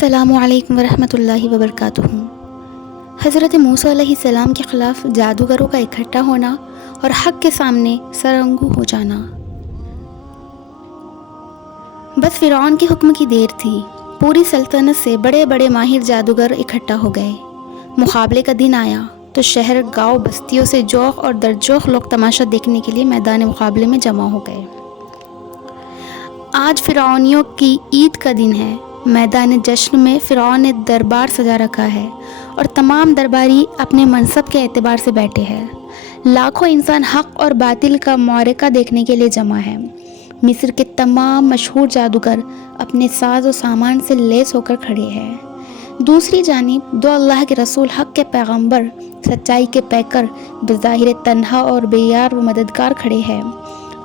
السلام علیکم ورحمۃ اللہ وبرکاتہ۔ حضرت موسیٰ علیہ السلام کے خلاف جادوگروں کا اکٹھا ہونا اور حق کے سامنے سرنگو ہو جانا۔ بس فرعون کے حکم کی دیر تھی، پوری سلطنت سے بڑے بڑے ماہر جادوگر اکٹھا ہو گئے۔ مقابلے کا دن آیا تو شہر گاؤں بستیوں سے جوخ اور درجوخ لوگ تماشا دیکھنے کے لیے میدان مقابلے میں جمع ہو گئے۔ آج فرعونیوں کی عید کا دن ہے۔ میدان جشن میں فرعون نے دربار سجا رکھا ہے اور تمام درباری اپنے منصب کے اعتبار سے بیٹھے ہیں۔ لاکھوں انسان حق اور باطل کا معرکہ دیکھنے کے لیے جمع ہے۔ مصر کے تمام مشہور جادوگر اپنے ساز و سامان سے لیس ہو کر کھڑے ہیں۔ دوسری جانب دو اللہ کے رسول، حق کے پیغمبر، سچائی کے پیکر، بظاہر تنہا اور بے یار و مددگار کھڑے ہیں۔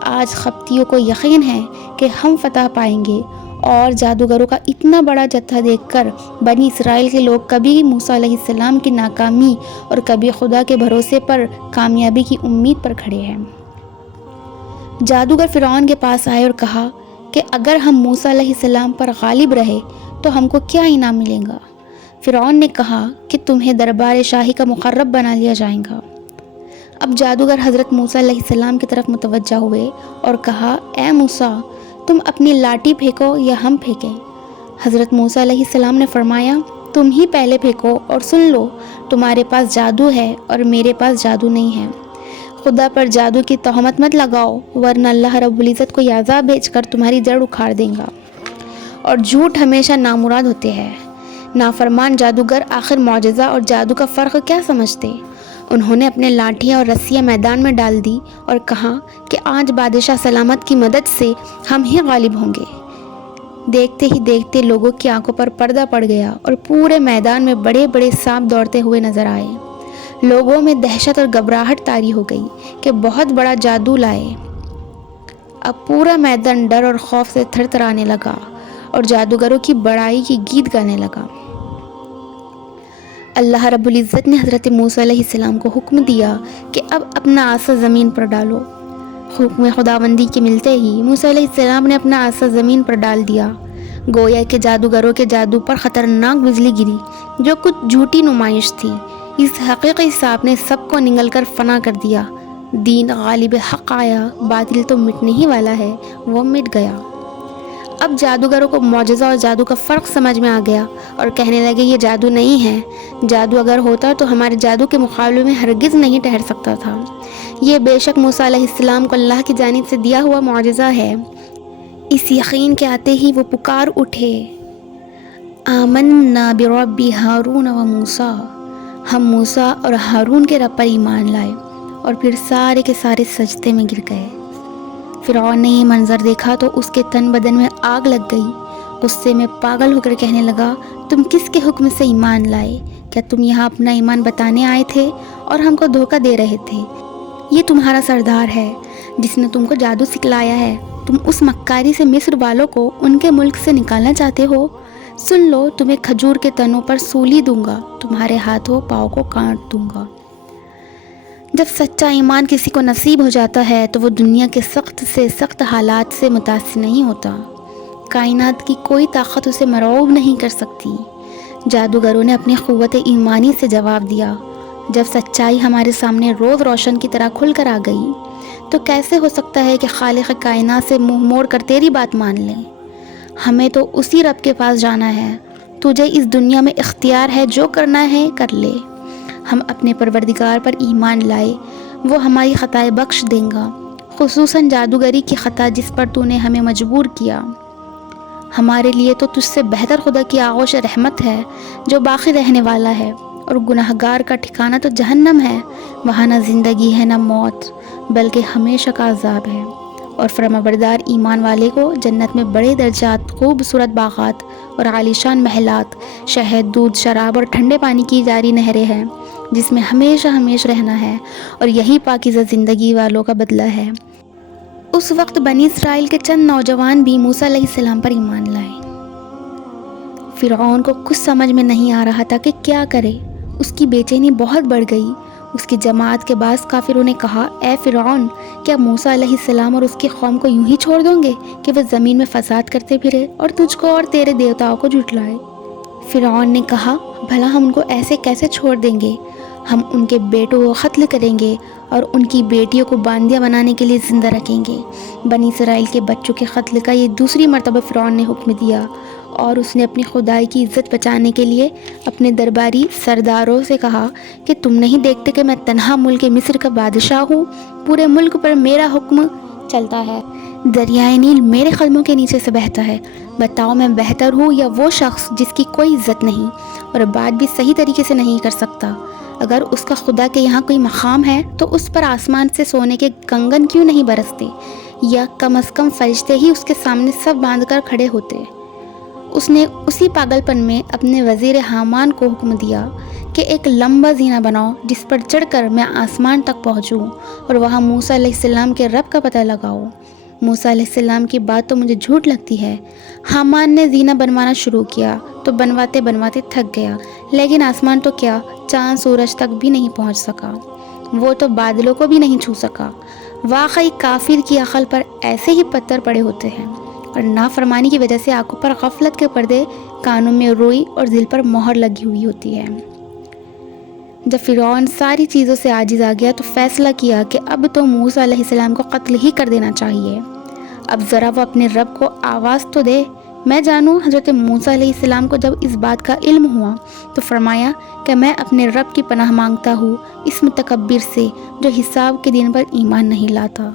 آج قبطیوں کو یقین ہے کہ ہم فتح پائیں گے، اور جادوگروں کا اتنا بڑا جتھا دیکھ کر بنی اسرائیل کے لوگ کبھی موسیٰ علیہ السلام کی ناکامی اور کبھی خدا کے بھروسے پر کامیابی کی امید پر کھڑے ہیں۔ جادوگر فرعون کے پاس آئے اور کہا کہ اگر ہم موسیٰ علیہ السلام پر غالب رہے تو ہم کو کیا انعام ملے گا؟ فرعون نے کہا کہ تمہیں دربار شاہی کا مقرب بنا لیا جائے گا۔ اب جادوگر حضرت موسیٰ علیہ السلام کی طرف متوجہ ہوئے اور کہا، اے موسیٰ، تم اپنی لاٹھی پھینکو یا ہم پھینکیں؟ حضرت موسیٰ علیہ السلام نے فرمایا، تم ہی پہلے پھینکو اور سن لو، تمہارے پاس جادو ہے اور میرے پاس جادو نہیں ہے۔ خدا پر جادو کی تہمت مت لگاؤ، ورنہ اللہ رب العزت کو یہ عذاب بھیج کر تمہاری جڑ اکھاڑ دے گا۔ اور جھوٹ ہمیشہ نامراد ہوتے ہیں۔ نافرمان جادوگر آخر معجزہ اور جادو کا فرق کیا سمجھتے؟ انہوں نے اپنے لاٹھیاں اور رسیاں میدان میں ڈال دی اور کہا کہ آج بادشاہ سلامت کی مدد سے ہم ہی غالب ہوں گے۔ دیکھتے ہی دیکھتے لوگوں کی آنکھوں پر پردہ پڑ گیا اور پورے میدان میں بڑے بڑے سانپ دوڑتے ہوئے نظر آئے۔ لوگوں میں دہشت اور گھبراہٹ طاری ہو گئی کہ بہت بڑا جادو لائے۔ اب پورا میدان ڈر اور خوف سے تھر تھرانے لگا اور جادوگروں کی بڑائی کی گیت گانے لگا۔ اللہ رب العزت نے حضرت موسیٰ علیہ السلام کو حکم دیا کہ اب اپنا عصا زمین پر ڈالو۔ حکم خداوندی کے ملتے ہی موسیٰ علیہ السلام نے اپنا عصا زمین پر ڈال دیا۔ گویا کہ جادوگروں کے جادو پر خطرناک بجلی گری جو کچھ جھوٹی نمائش تھی۔ اس حقیقی سانپ نے سب کو نگل کر فنا کر دیا۔ دین غالب حق آیا، باطل تو مٹنے ہی والا ہے، وہ مٹ گیا۔ اب جادوگروں کو معجزہ اور جادو کا فرق سمجھ میں آ گیا اور کہنے لگے، یہ جادو نہیں ہے۔ جادو اگر ہوتا تو ہمارے جادو کے مقابلے میں ہرگز نہیں ٹھہر سکتا تھا۔ یہ بے شک موسیٰ علیہ السلام کو اللہ کی جانب سے دیا ہوا معجزہ ہے۔ اس یقین کے آتے ہی وہ پکار اٹھے، آمنا برب ہارون و موسیٰ، ہم موسیٰ اور ہارون کے رب پر ایمان لائے، اور پھر سارے کے سارے سجدے میں گر گئے۔ فرعون نے یہ منظر دیکھا تو اس کے تن بدن میں آگ لگ گئی۔ غصے میں پاگل ہو کر کہنے لگا، تم کس کے حکم سے ایمان لائے؟ کیا تم یہاں اپنا ایمان بتانے آئے تھے اور ہم کو دھوکہ دے رہے تھے؟ یہ تمہارا سردار ہے جس نے تم کو جادو سکھلایا ہے۔ تم اس مکاری سے مصر والوں کو ان کے ملک سے نکالنا چاہتے ہو؟ سن لو، تمہیں کھجور کے تنوں پر سولی دوں گا، تمہارے ہاتھوں پاؤں کو کاٹ دوں گا۔ جب سچا ایمان کسی کو نصیب ہو جاتا ہے تو وہ دنیا کے سخت سے سخت حالات سے متاثر نہیں ہوتا۔ کائنات کی کوئی طاقت اسے مرعوب نہیں کر سکتی۔ جادوگروں نے اپنی قوت ایمانی سے جواب دیا، جب سچائی ہمارے سامنے روز روشن کی طرح کھل کر آ گئی تو کیسے ہو سکتا ہے کہ خالق کائنات سے منہ موڑ کر تیری بات مان لیں؟ ہمیں تو اسی رب کے پاس جانا ہے۔ تجھے اس دنیا میں اختیار ہے، جو کرنا ہے کر لے۔ ہم اپنے پروردگار پر ایمان لائے، وہ ہماری خطائیں بخش دیں گا، خصوصاً جادوگری کی خطا جس پر تو نے ہمیں مجبور کیا۔ ہمارے لیے تو تجھ سے بہتر خدا کی آغوش رحمت ہے جو باقی رہنے والا ہے، اور گناہگار کا ٹھکانہ تو جہنم ہے، وہاں نہ زندگی ہے نہ موت، بلکہ ہمیشہ کا عذاب ہے۔ اور فرمانبردار ایمان والے کو جنت میں بڑے درجات، خوبصورت باغات اور عالیشان محلات، شہد، دودھ، شراب اور ٹھنڈے پانی کی جاری نہریں ہیں جس میں ہمیشہ ہمیشہ رہنا ہے، اور یہی پاکیزہ زندگی والوں کا بدلہ ہے۔ اس وقت بنی اسرائیل کے چند نوجوان بھی موسیٰ علیہ السلام پر ایمان لائے۔ فرعون کو کچھ سمجھ میں نہیں آ رہا تھا کہ کیا کرے۔ اس کی بے چینی بہت بڑھ گئی۔ اس کی جماعت کے بعض کافروں نے کہا، اے فرعون، کیا موسیٰ علیہ السلام اور اس کی قوم کو یوں ہی چھوڑ دوں گے کہ وہ زمین میں فساد کرتے پھرے اور تجھ کو اور تیرے دیوتاؤں کو جھٹلائے؟ فرعون نے کہا بھلا ہم ان کو ایسے کیسے چھوڑ دیں گے؟ ہم ان کے بیٹوں کو قتل کریں گے اور ان کی بیٹیوں کو باندیاں بنانے کے لیے زندہ رکھیں گے۔ بنی اسرائیل کے بچوں کے قتل کا یہ دوسری مرتبہ فرعون نے حکم دیا، اور اس نے اپنی خدائی کی عزت بچانے کے لیے اپنے درباری سرداروں سے کہا کہ تم نہیں دیکھتے کہ میں تنہا ملک مصر کا بادشاہ ہوں؟ پورے ملک پر میرا حکم چلتا ہے، دریائے نیل میرے قدموں کے نیچے سے بہتا ہے۔ بتاؤ میں بہتر ہوں یا وہ شخص جس کی کوئی عزت نہیں اور بات بھی صحیح طریقے سے نہیں کر سکتا؟ اگر اس کا خدا کے یہاں کوئی مقام ہے تو اس پر آسمان سے سونے کے کنگن کیوں نہیں برستے، یا کم از کم فرشتے ہی اس کے سامنے سب باندھ کر کھڑے ہوتے۔ اس نے اسی پاگل پن میں اپنے وزیر حامان کو حکم دیا کہ ایک لمبا زینہ بناؤ جس پر چڑھ کر میں آسمان تک پہنچوں اور وہاں موسیٰ علیہ السلام کے رب کا پتہ لگاؤ۔ موسیٰ علیہ السلام کی بات تو مجھے جھوٹ لگتی ہے۔ حامان نے زینہ بنوانا شروع کیا تو بنواتے بنواتے تھک گیا، لیکن آسمان تو کیا، چاند سورج تک بھی نہیں پہنچ سکا، وہ تو بادلوں کو بھی نہیں چھو سکا۔ واقعی کافر کی عقل پر ایسے ہی پتھر پڑے ہوتے ہیں، اور نافرمانی کی وجہ سے آنکھوں پر غفلت کے پردے، کانوں میں روئی اور دل پر مہر لگی ہوئی ہوتی ہے۔ جب فرعون ساری چیزوں سے عاجز آ گیا تو فیصلہ کیا کہ اب تو موسیٰ علیہ السلام کو قتل ہی کر دینا چاہیے۔ اب ذرا وہ اپنے رب کو آواز تو دے۔ میں جانوں حضرت موسیٰ علیہ السلام کو جب اس بات کا علم ہوا تو فرمایا کہ میں اپنے رب کی پناہ مانگتا ہوں اس متکبر سے جو حساب کے دن پر ایمان نہیں لاتا۔